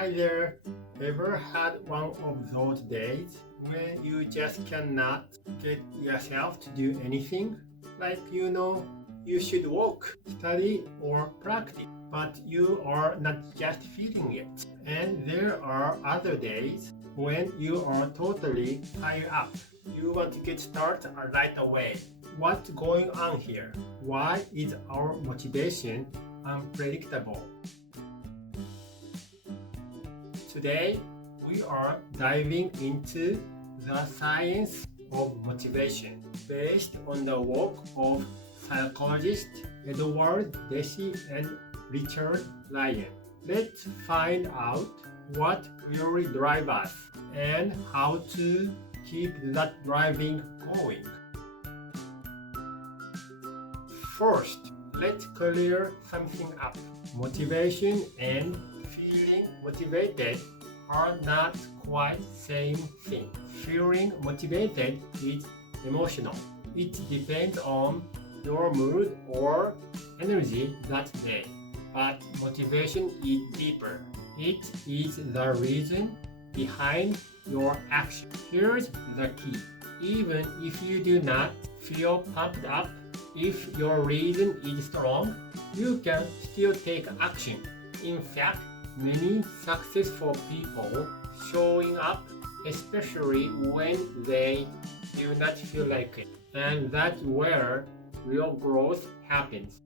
Hi there. Ever had one of those days when you just cannot get yourself to do anything? Like you should walk, study, or practice, but you are not just feeling it. And there are other days when you are totally fired up. You want to get started right away. What's going on here? Why is our motivation unpredictable? Today, we are diving into the science of motivation based on the work of psychologists Edward Deci and Richard Lyon. Let's find out what really drives us and how to keep that driving going. First, let's clear something up. Motivation and feeling motivated are not quite same thing. Feeling motivated is emotional. It depends on your mood or energy that day. But motivation is deeper. It is the reason behind your action. Here's the key. Even if you do not feel pumped up, if your reason is strong, you can still take action. In fact, many successful people showing up, especially when they do not feel like it. And that's where real growth happens.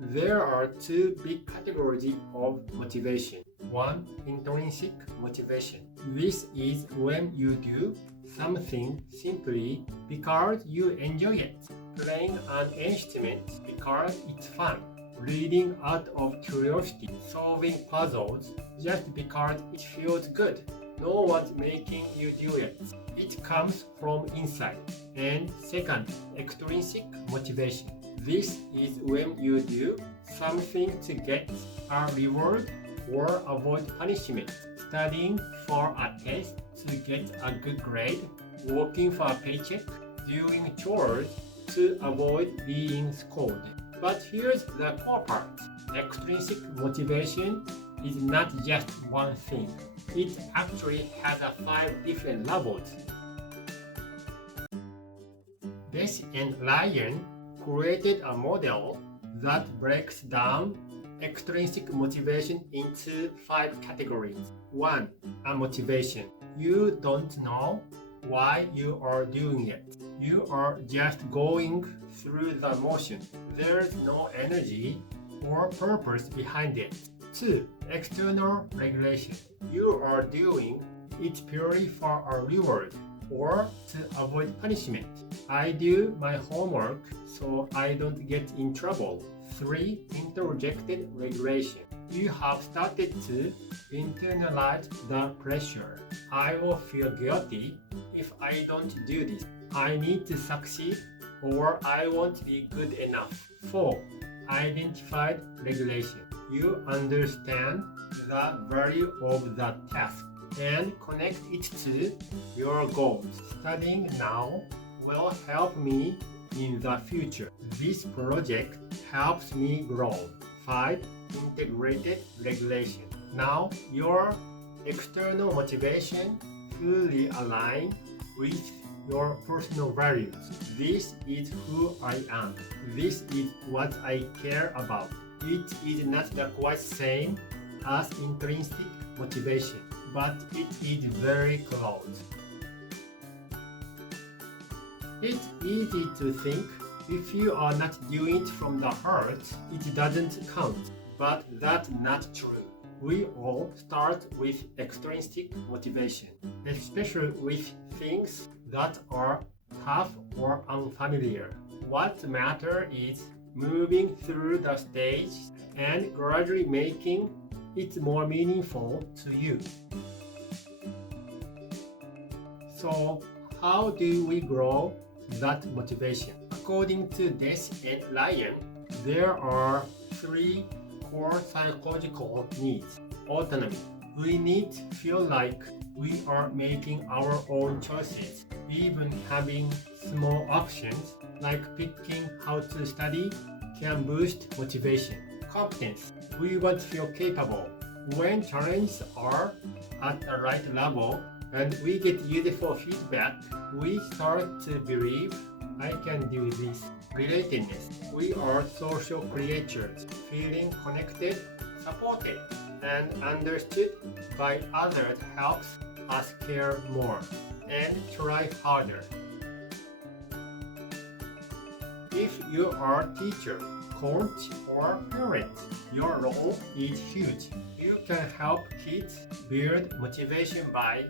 There are two big categories of motivation. One, intrinsic motivation. This is when you do something simply because you enjoy it. Playing an instrument because it's fun. Reading out of curiosity. Solving puzzles just because it feels good. No one's making you do it. It comes from inside. And second, extrinsic motivation. This is when you do something to get a reward or avoid punishment. Studying for a test to get a good grade, working for a paycheck, doing chores to avoid being scolded. But here's the core part. Extrinsic motivation is not just one thing. It actually has 5 different levels. Deci and Lyon created a model that breaks down extrinsic motivation into 5 categories. 1. A motivation. You don't know why you are doing it. You are just going through the motion. There's no energy or purpose behind it. 2. External regulation. You are doing it purely for a reward or to avoid punishment. I do my homework so I don't get in trouble. 3. Interjected regulation. You have started to internalize the pressure. I will feel guilty if I don't do this. I need to succeed or I won't be good enough. 4. Identified regulation. You understand the value of the task and connect it to your goals. Studying now will help me in the future. This project helps me grow. 5. Integrated regulation. Now your external motivation fully aligns with your personal values. This is who I am. This is what I care about. It is not the quite same as intrinsic motivation, but it is very close. It's easy to think if you are not doing it from the heart, it doesn't count. But that's not true. We all start with extrinsic motivation, especially with things that are tough or unfamiliar. What matters is moving through the stage and gradually making it more meaningful to you. So, how do we grow that motivation? According to Deci and Lyon, there are 3 core psychological needs. Autonomy. We need to feel like we are making our own choices. Even having small options like picking how to study can boost motivation. competence. We want to feel capable. When challenges are at the right level and we get useful feedback, we start to believe, I can do this. Relatedness. We are social creatures, feeling connected, supported, and understood by others helps us care more and try harder. If you are a teacher, coach, or parent, your role is huge. You can help kids build motivation by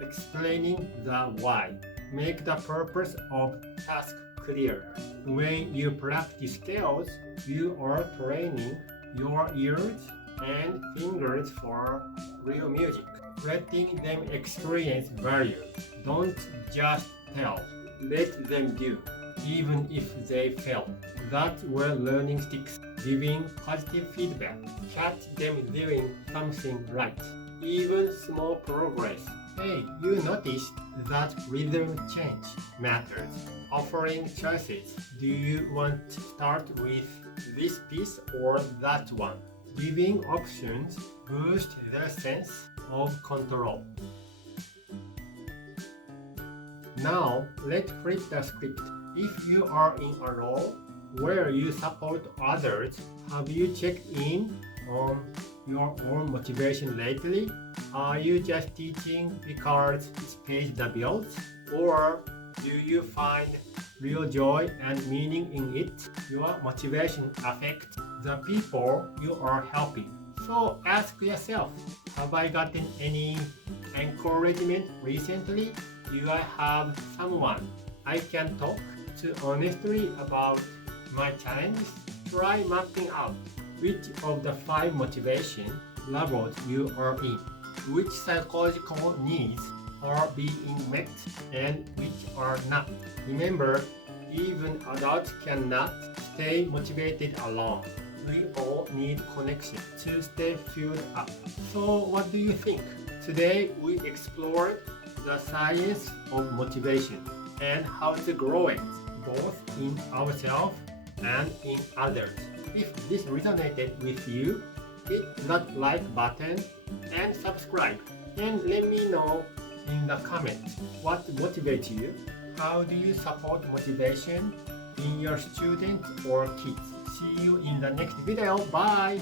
explaining the why. Make the purpose of task clear. When you practice skills, you are training your ears and fingers for real music. Letting them experience value. Don't just tell. Let them do, even if they fail. That's where learning sticks. Giving positive feedback. Catch them doing something right. Even small progress. Hey, you noticed that rhythm change matters. Offering choices. Do you want to start with this piece or that one? Giving options boosts their sense of control. Now, let's flip the script. If you are in a role where you support others, have you checked in on your own motivation lately? Are you just teaching because it pays the bills? Or do you find real joy and meaning in it? Your motivation affects the people you are helping. So ask yourself, have I gotten any encouragement recently? Do I have someone I can talk to honestly about my challenges? Try mapping out which of the 5 motivation levels you are in, which psychological needs are being met and which are not. Remember, even adults cannot stay motivated alone. We all need connection to stay fueled up. So what do you think? Today we explored the science of motivation and how to grow it, both in ourselves and in others. If this resonated with you, hit that like button and subscribe. And let me know in the comments what motivates you. How do you support motivation in your students or kids? See you in the next video. Bye!